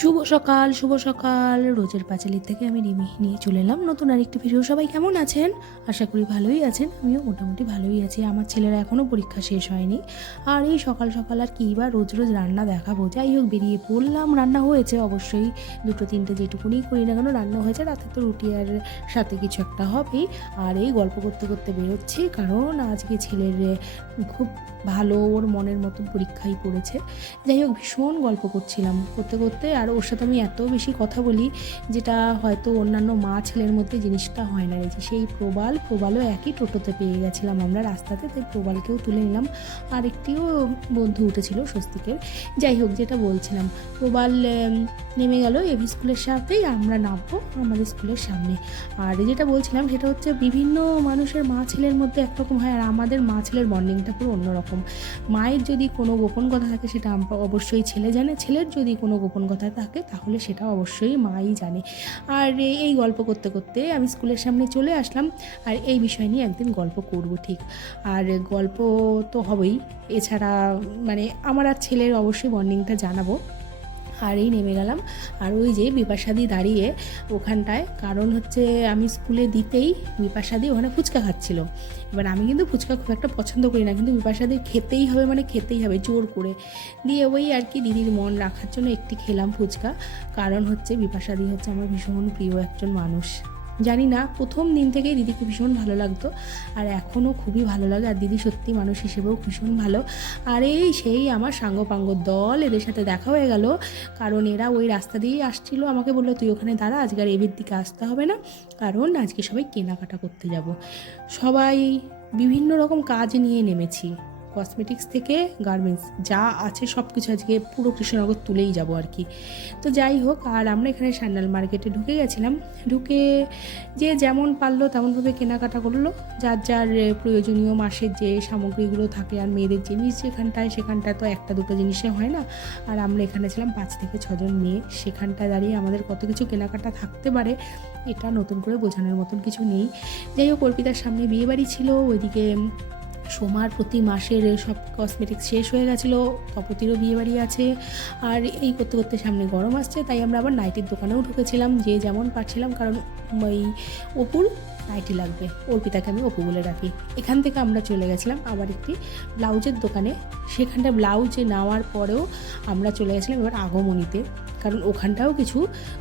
শুভ সকাল রোজের পাঁচালির থেকে আমি রিমি নিয়ে চলে এলাম নতুন আরেকটি ভিডিও। সবাই কেমন আছেন? আশা করি ভালোই আছেন। আমিও মোটামুটি ভালোই আছি। আমার ছেলেরা এখনও পরীক্ষা শেষ হয়নি, আর এই সকাল সকাল আর কী বা রোজ রোজ রান্না দেখাবো। যাই হোক, বেরিয়ে পড়লাম। রান্না হয়েছে অবশ্যই, দুটো তিনটে যেটুকুনি করি না কেন রান্না হয়েছে। রাতে তো রুটি আর সাথে কিছু একটা হবেই। আর এই গল্প করতে করতে বেরোচ্ছি, কারণ আজকে ছেলের খুব ভালো, ওর মনের মতন পরীক্ষাই পড়েছে। যাই হোক, ভীষণ গল্প করছিলাম করতে করতে, আর ওর সাথে আমি এত বেশি কথা বলি যেটা হয়তো অন্যান্য মা ছেলের মধ্যে জিনিসটা হয় না। এই যে সেই প্রবালও একই টোটোতে পেয়ে গেছিলাম আমরা রাস্তাতে, তাই প্রবালকেও তুলে নিলাম। আর একটিও বন্ধু উঠেছিল স্বস্তিকের। যাই হোক, যেটা বলছিলাম, প্রবাল নেমে গেল এভি স্কুলের সাথেই, আমরা নামবো আমাদের স্কুলের সামনে। আর যেটা বলছিলাম সেটা হচ্ছে, বিভিন্ন মানুষের মা ছেলের মধ্যে একরকম হয়, আর আমাদের মা ছেলের বন্ডিংটা পুরো অন্যরকম। মায়ের যদি কোনো গোপন কথা থাকে সেটা অবশ্যই ছেলে জানে, ছেলের যদি কোনো গোপন কথা থাকে তাহলে সেটা অবশ্যই মাই জানে। আর এই গল্প করতে করতে আমি স্কুলের সামনে চলে আসলাম, আর এই বিষয় নিয়ে একদিন গল্প করব ঠিক। আর গল্প তো হবেই, এছাড়া মানে আমার আর ছেলের অবশ্যই বন্ডিংটা জানাবো। আর এই নেমে গেলাম, আর ওই যে বিপাশাদি দাঁড়িয়ে ওখানটায়, কারণ হচ্ছে আমি স্কুলে দিতেই বিপাশাদি ওখানে ফুচকা খাচ্ছিল। এবার আমি কিন্তু ফুচকা খুব একটা পছন্দ করি না, কিন্তু বিপাশাদি খেতেই হবে, মানে খেতেই হবে জোর করে। দিয়ে ওই আর কি দিদির মন রাখার জন্য একটি খেলাম ফুচকা। কারণ হচ্ছে বিপাশাদি হচ্ছে আমার ভীষণ প্রিয় একজন মানুষ। জানি না, প্রথম দিন থেকেই দিদিকে ভীষণ ভালো লাগতো, আর এখনও খুবই ভালো লাগে। আর দিদি সত্যি মানুষ হিসেবেও ভীষণ ভালো। আর এই সেই আমার সাঙ্গপাঙ্গ দল, এদের সাথে দেখা হয়ে গেল, কারণ এরা ওই রাস্তা দিয়েই আসছিল। আমাকে বললো, তুই ওখানে দাঁড়া, আজকে আর এবির দিকে আসতে হবে না, কারণ আজকে সবাই কেনাকাটা করতে যাব। সবাই বিভিন্ন রকম কাজ নিয়ে নেমেছি, কসমেটিক্স থেকে গার্মেন্টস যা আছে সব কিছু আজকে পুরো কৃষ্ণনগর তুলেই যাব আর কি। তো যাই হোক, আর আমরা এখানে স্যান্ডেল মার্কেটে ঢুকে গেছিলাম। ঢুকে যে যেমন পারলো তেমনভাবে কেনাকাটা করলো, যার যার প্রয়োজনীয় মাসের যে সামগ্রীগুলো থাকে। আর মেয়েদের জিনিস সেখানটায় তো একটা দুটো জিনিসে হয় না। আর আমরা এখানে ছিলাম 5 থেকে 6 জন মেয়ে, সেখানটায় দাঁড়িয়ে আমাদের কত কিছু কেনাকাটা থাকতে পারে এটা নতুন করে বোঝানোর মতন কিছু নেই। যাই হোক, অর্পিতার সামনে বিয়েবাড়ি ছিল, ওইদিকে সোমার প্রতি মাসের সব কসমেটিক্স শেষ হয়ে গেছিলো, তপতিরও বিয়েবাড়ি আছে। আর এই করতে করতে সামনে গরম আসছে, তাই আমরা আবার নাইটির দোকানেও ঢুকেছিলাম, যে যেমন পারছিলাম, কারণ ওই অপুর নাইটি লাগবে, অর্পিতাকে আমি অপু বলে রাখি। এখান থেকে আমরা চলে গেছিলাম আবার একটি ব্লাউজের দোকানে। সেখানটা ব্লাউজ নেওয়ার পরেও আমরা চলে গেছিলাম এবার আগমনীতে, কারণ ওখানটাও কিছু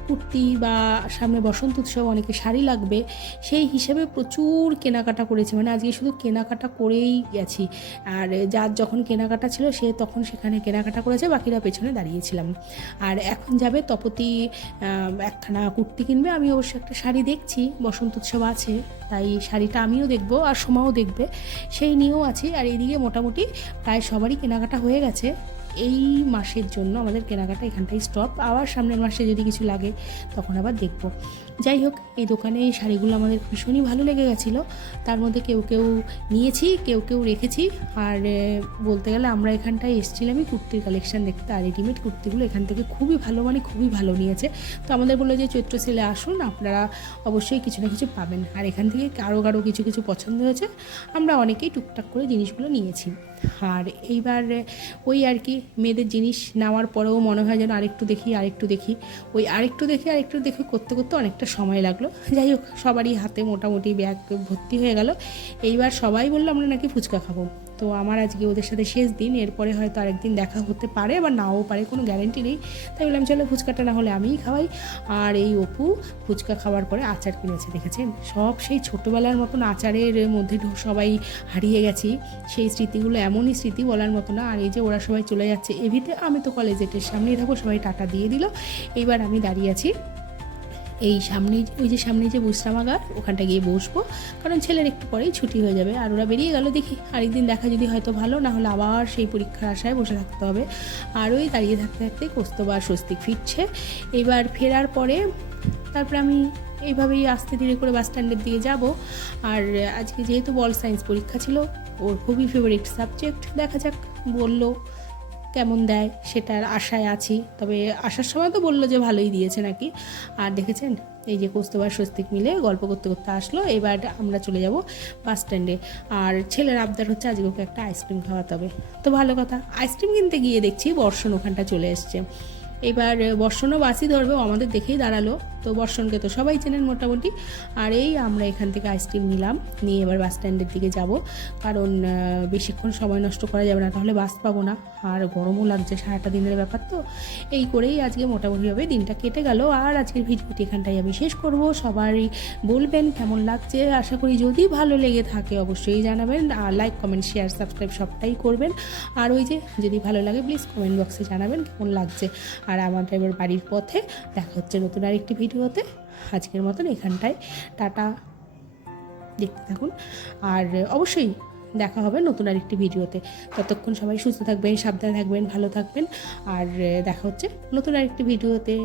কুর্তি বা সামনে বসন্ত উৎসব অনেকে শাড়ি লাগবে, সেই হিসেবে প্রচুর কেনাকাটা করেছে। মানে আজকে শুধু কেনাকাটা করেই গেছি। আর যার যখন কেনাকাটা ছিল সে তখন সেখানে কেনাকাটা করেছে, বাকিরা পেছনে দাঁড়িয়েছিলাম। আর এখন যাবে তপতি একখানা কুর্তি কিনবে, আমি অবশ্য একটা শাড়ি দেখছি, বসন্ত উৎসব আছে তাই শাড়িটা আমিও দেখবো আর সোমাও দেখবে, সেই নিয়েও আছি। আর এইদিকে মোটামুটি প্রায় সবারই কেনাকাটা হয়ে গেছে। এই মাসের জন্য আমাদের কেনাকাটা এখানটাই স্টপ, আবার সামনের মাসে যদি কিছু লাগে তখন আবার দেখব। যাই হোক, এই দোকানে এই শাড়িগুলো আমাদের ভীষণই ভালো লেগে গেছিলো। তার মধ্যে কেউ কেউ নিয়েছি, কেউ কেউ রেখেছি। আর বলতে গেলে আমরা এখানটায় এসেছিলামই কুর্তির কালেকশান দেখতে, আর রেডিমেড কুর্তিগুলো এখান থেকে খুবই ভালো, মানে খুবই ভালো নিয়েছে। তো আমাদের বললো যে চৈত্র সেলে আসুন, আপনারা অবশ্যই কিছু না কিছু পাবেন। আর এখান থেকে কারো কিছু কিছু পছন্দ হয়েছে, আমরা অনেকেই টুকটাক করে জিনিসগুলো নিয়েছি। আর এইবার ওই আর কি, মেয়েদের জিনিস নেওয়ার পরেও মনে হয় যেন আরেকটু দেখি, ওই আরেকটু দেখি করতে করতে অনেকটা সময় লাগলো। যাই হোক, সবারই হাতে মোটামুটি ব্যাগ ভর্তি হয়ে গেল। এইবার সবাই বললো আমরা নাকি ফুচকা খাবো। তো আমার আজকে ওদের সাথে শেষ দিন, এরপরে হয়তো আরেকদিন দেখা হতে পারে বা নাও পারে, কোনো গ্যারেন্টি নেই। তাই বললাম চলো ফুচকাটা না হলে আমিই খাওয়াই। আর এই অপু ফুচকা খাওয়ার পরে আচার কিনেছে, দেখেছেন? সব সেই ছোটোবেলার মতন আচারের মধ্যে সবাই হারিয়ে গেছি। সেই স্মৃতিগুলো এমনই স্মৃতি বলার মতো না। আর এই যে ওরা সবাই চলে যাচ্ছে এভিতে, আমি তো কলেজেটের সামনেই থাকবো, সবাই টাটা দিয়ে দিল। এইবার আমি দাঁড়িয়ে আছি এই সামনেই, ওই যে সামনেই যে বিশ্রামাগার, ওখানটা গিয়ে বসবো, কারণ ছেলের একটু পরেই ছুটি হয়ে যাবে। আর ওরা বেরিয়ে গেল, দেখি আরেকদিন দেখা যদি হয়তো ভালো, না হলে আবার সেই পরীক্ষার আশায় বসে থাকতে হবে। আর ওই দাঁড়িয়ে থাকতে থাকতে কৌস্তবা আর স্বস্তিক ফিরছে। এবার ফেরার পরে তারপরে আমি এইভাবেই আস্তে ধীরে করে বাস স্ট্যান্ডের দিকে যাব। আর আজকে যেহেতু বল সায়েন্স পরীক্ষা ছিল, ওর খুবই ফেভারিট সাবজেক্ট, দেখা যাক বললো কেমন দেয় সেটার আশায় আছি। তবে আসার সময় তো বললো যে ভালোই দিয়েছে নাকি। আর দেখেছেন, এই যে কৌস্তব আর স্বস্তিক মিলে গল্প করতে করতে আসলো। এবার আমরা চলে যাব বাস স্ট্যান্ডে। আর ছেলের আবদার হচ্ছে আজকে ওকে একটা আইসক্রিম খাওয়াতে হবে। তো ভালো কথা, আইসক্রিম কিনতে গিয়ে দেখছি বর্ষণ ওখানটা চলে এসছে। এবার বর্ষণও বাসি ধরবে, ও আমাদের দেখেই দাঁড়ালো। তো বর্ষণকে তো সবাই চেনেন মোটামুটি। আর এই আমরা এখান থেকে আইসক্রিম নিলাম, নিয়ে এবার বাস স্ট্যান্ডের দিকে যাব, কারণ বেশিক্ষণ সময় নষ্ট করা যাবে না, তাহলে বাস পাবো না। আর গরমও লাগছে, সারাটা দিনের ব্যাপার তো। এই করেই আজকে মোটামুটিভাবে দিনটা কেটে গেল। আর আজকের ভিডিওটি এখানটাই আমি শেষ করব। সবাই বলবেন কেমন লাগছে, আশা করি যদি ভালো লেগে থাকে অবশ্যই জানাবেন। আর লাইক, কমেন্ট, শেয়ার, সাবস্ক্রাইব সবটাই করবেন। আর ওই যে যদি ভালো লাগে প্লিজ কমেন্ট বক্সে জানাবেন কেমন লাগছে। আর আমাদের এবার বাড়ির পথে দেখা হচ্ছে নতুন আরেকটি ভিডিওতে। আজকের মতন এখানটায় টাটা, দেখতে থাকুন। আর অবশ্যই দেখা হবে নতুন আরেকটি ভিডিওতে। ততক্ষণ সবাই সুস্থ থাকবেন, সাবধানে থাকবেন, ভালো থাকবেন। আর দেখা হচ্ছে নতুন আরেকটি ভিডিওতে।